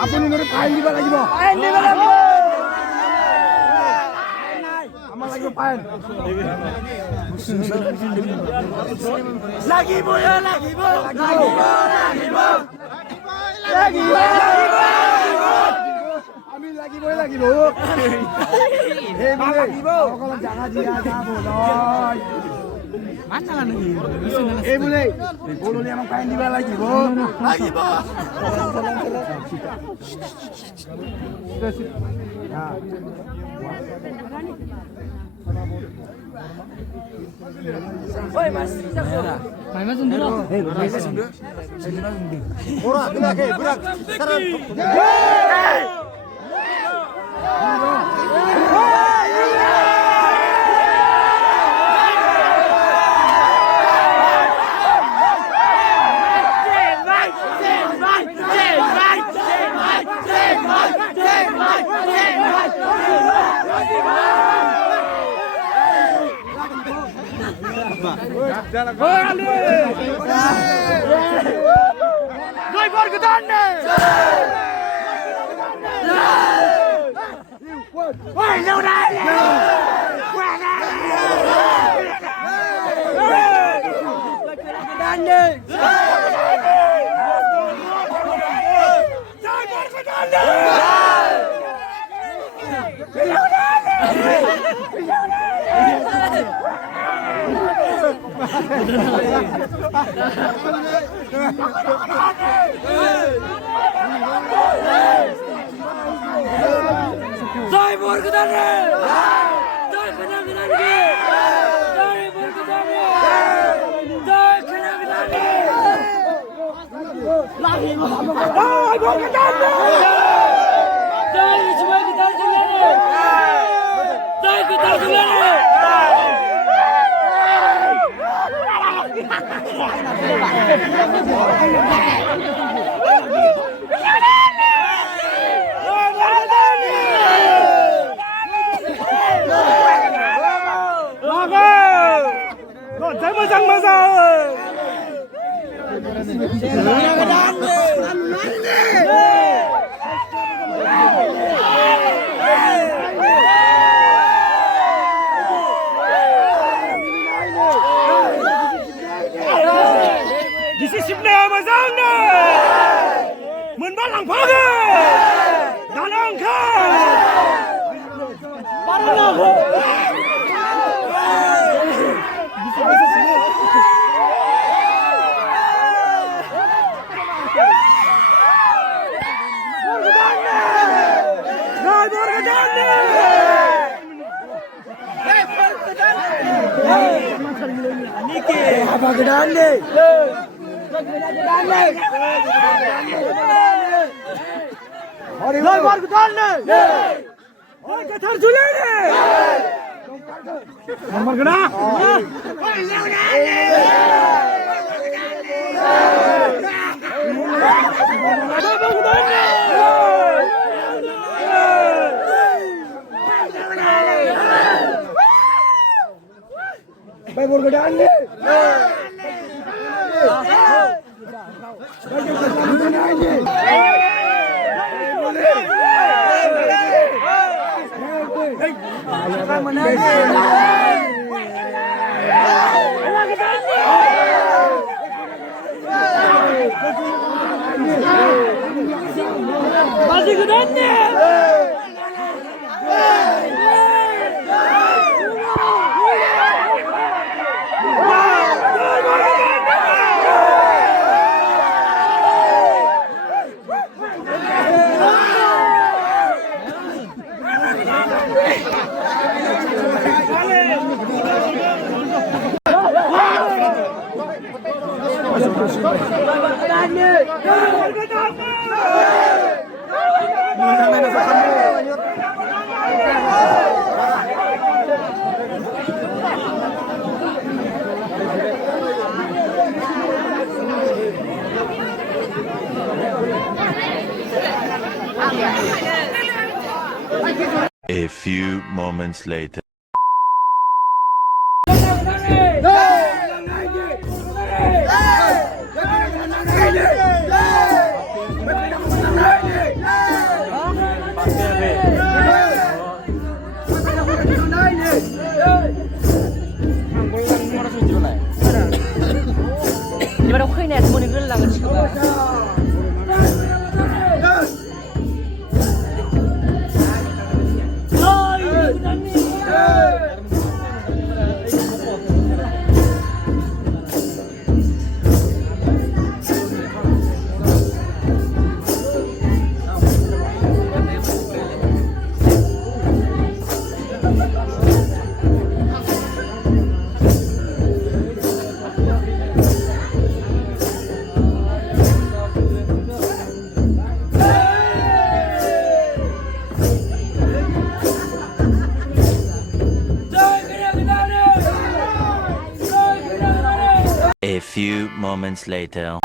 আপুনি মোৰ ফাইন দিব লাগিব আমাৰ লাগিব ফাইন লাগিব আমি লাগিবই লাগিব অকমান জাগা দিয়া যাব এই বোলে গৰুলি আমাক ফাইন দিব লাগিব জয় বরকদারে জয় খেলাগদারে জয় বরকদারে জয় খেলাগদারে লাগি জয় বরকদারে জয় ইসমাইল দারজুলারে জয় দারজুলারে moments later. 이번에 코인에 돈이 흘러나가 지금. A few moments later.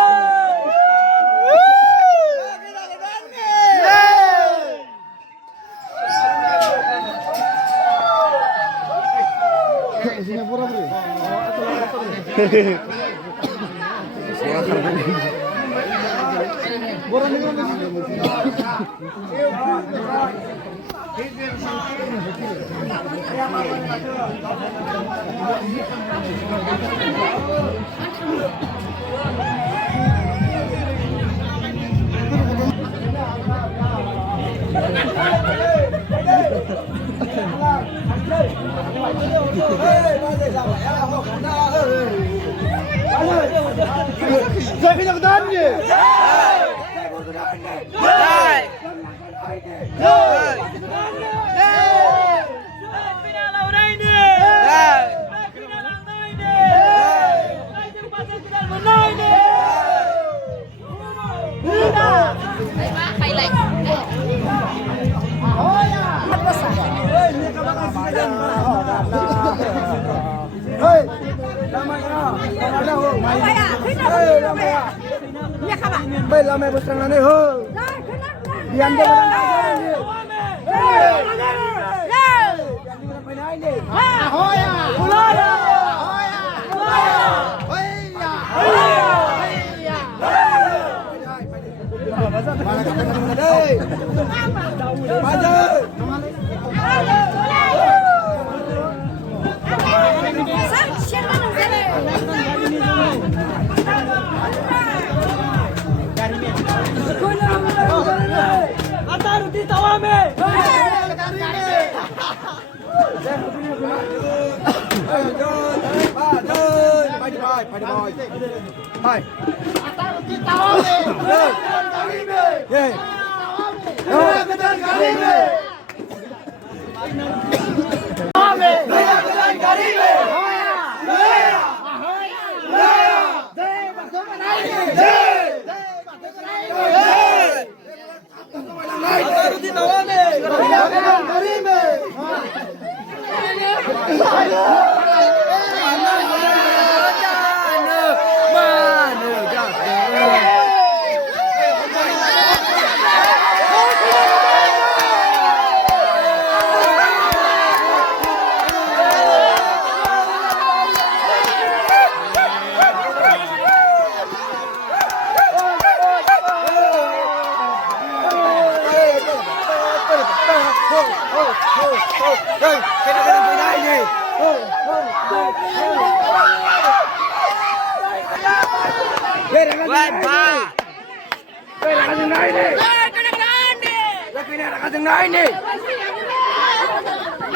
그냥 다니. Bây giờ mày bớt này hơn. Đi ăn đi.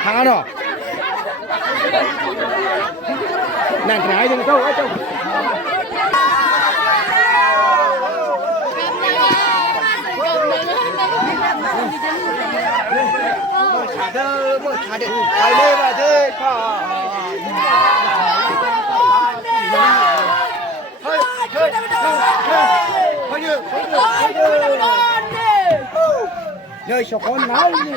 Hangano. Nang kena aja kau, aja. Ai đây mà thế nơi sọc con nói đi.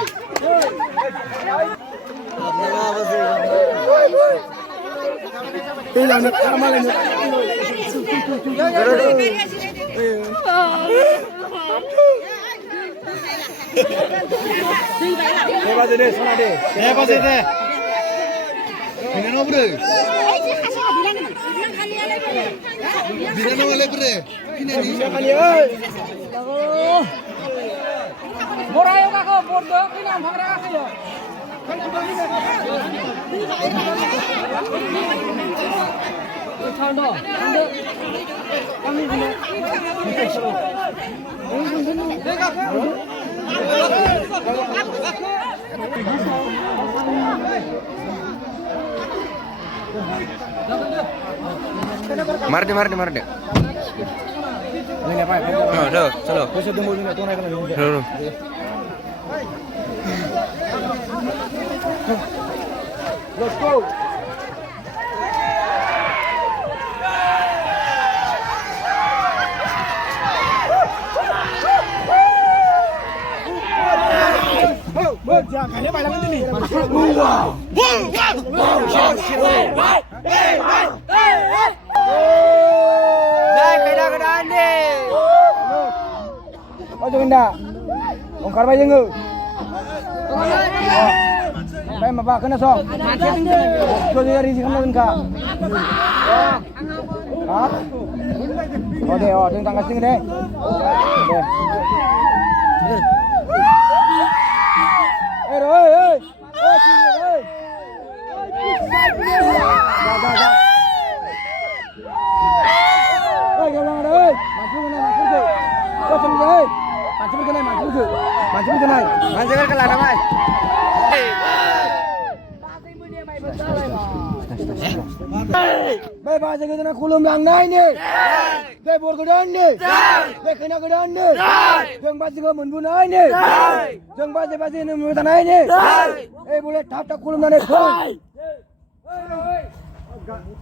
Đây là nước cam lên nước. Deh baju deh, sana deh. Deh baju deh. Ini no bro. Bila no le bro. Ini ni siapa ni? Borayo kako bordo kina bhagra kayo. Thando, thando. Kami dulu. मार दे Ini apa? चलो चलो Kau sedang mau ni, tu naik kan? चलो Let's go. Jangan kaya balang ini. Maju indah. Ongkar bayi ngu. Bayi apa kena sok? Kau jadi risik kamu enggak? Hah? Oh deh, tentang kasih deh. Deh. Hey. Manjakan ke ladang mai. Baik bahasa kita nak kulum yang naik ni. Baik bor kedan ni. Baik kena kedan ni. Jeng bahasa kita munbun naik ni. Jeng bahasa ni munbun naik ni. Boleh tap kulum naik.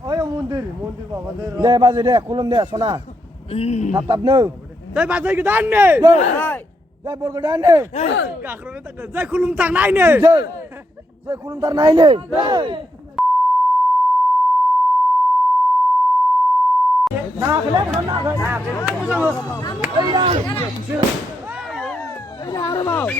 Ayo mundur bapa. Deh bahasa deh kulum deh sona. Tap ni. Baik bahasa kita ni. Baik bor kedan ni. Baik kulum tak naik ni. Baik kulum tak naik ni. Nah, kelihatan nak. Ini ada mau.